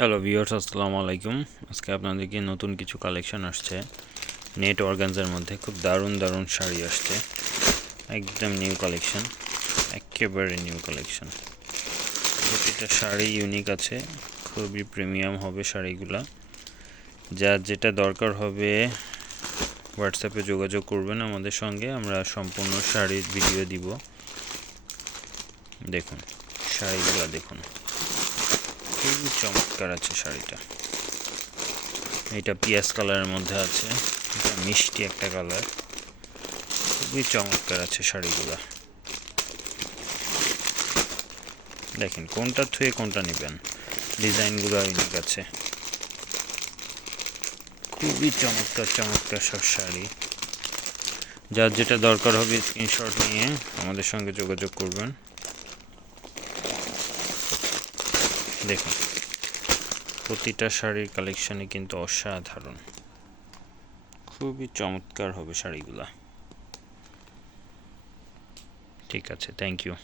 Hello viewers, আসসালামু আলাইকুম। আজকে আপনাদেরকে নতুন কিছু কালেকশন আসছে নেট অর্গানজার মধ্যে। খুব দারুণ দারুণ শাড়ি আসছে, একদম নিউ কালেকশন, একেবারে নিউ কালেকশন। প্রতিটা শাড়ি ইউনিক আছে, খুবই প্রিমিয়াম হবে শাড়িগুলা। যার যেটা দরকার হবে হোয়াটসঅ্যাপে যোগাযোগ করবেন আমাদের সঙ্গে, আমরা সম্পূর্ণ শাড়ির ভিডিও দিব। দেখুন শাড়িগুলা, দেখুন খুবই চমৎকার আছে শাড়িটা। এটা পিয়াজ কালারের মধ্যে আছে, এটা মিষ্টি একটা কালার, খুবই চমৎকার আছে শাড়িগুলা। দেখেন কোনটা থুয়ে কোনটা নেবেন, ডিজাইনগুলো ইউনিক আছে, খুবই চমৎকার চমৎকার সব শাড়ি। যার যেটা দরকার হবে স্ক্রিনশট নিয়ে আমাদের সঙ্গে যোগাযোগ করবেন। দেখুন প্রতিটা শাড়ির কালেকশনই কিন্তু অসাধারণ, খুবই চমৎকার হবে শাড়িগুলা। ঠিক আছে, থ্যাংক ইউ।